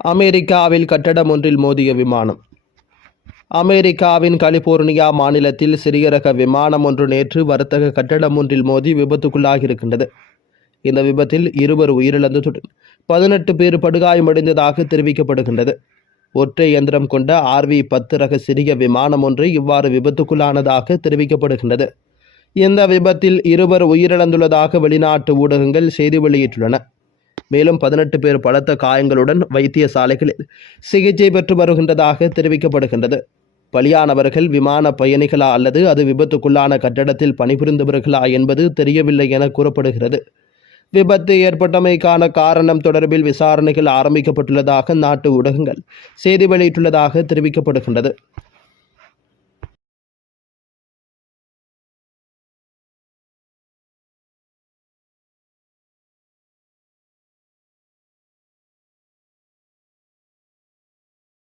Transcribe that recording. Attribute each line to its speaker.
Speaker 1: அமெரிக்காவில் கட்டடம் ஒன்றில் மோதிய விமானம். அமெரிக்காவின் கலிபோர்னியா மாநிலத்தில் சிறிய ரக விமானம் ஒன்று நேற்று வர்த்தக கட்டடம் ஒன்றில் மோதி விபத்துக்குள்ளாகியிருக்கின்றது. இந்த விபத்தில் இருவர் உயிரிழந்ததுடன் பதினெட்டு பேர் படுகாயமடைந்ததாக தெரிவிக்கப்படுகின்றது. ஒற்றை இயந்திரம் கொண்ட ஆர்வி பத்து ரக சிறிய விமானம் ஒன்று இவ்வாறு விபத்துக்குள்ளானதாக தெரிவிக்கப்படுகின்றது. இந்த விபத்தில் இருவர் உயிரிழந்துள்ளதாக வெளிநாட்டு ஊடகங்கள் செய்தி வெளியிட்டுள்ளன. மேலும் பதினெட்டு பேர் பலத்த காயங்களுடன் வைத்தியசாலைகளில் சிகிச்சை பெற்று வருகின்றதாக தெரிவிக்கப்படுகின்றது. பலியானவர்கள் விமான பயணிகளா அல்லது அது விபத்துக்குள்ளான கட்டடத்தில் பணிபுரிந்தவர்களா என்பது தெரியவில்லை என கூறப்படுகிறது. விபத்து ஏற்பட்டமைக்கான காரணம் தொடர்பில் விசாரணைகள் ஆரம்பிக்கப்பட்டுள்ளதாக நாட்டு ஊடகங்கள் செய்தி வெளியிட்டுள்ளதாக தெரிவிக்கப்படுகின்றது.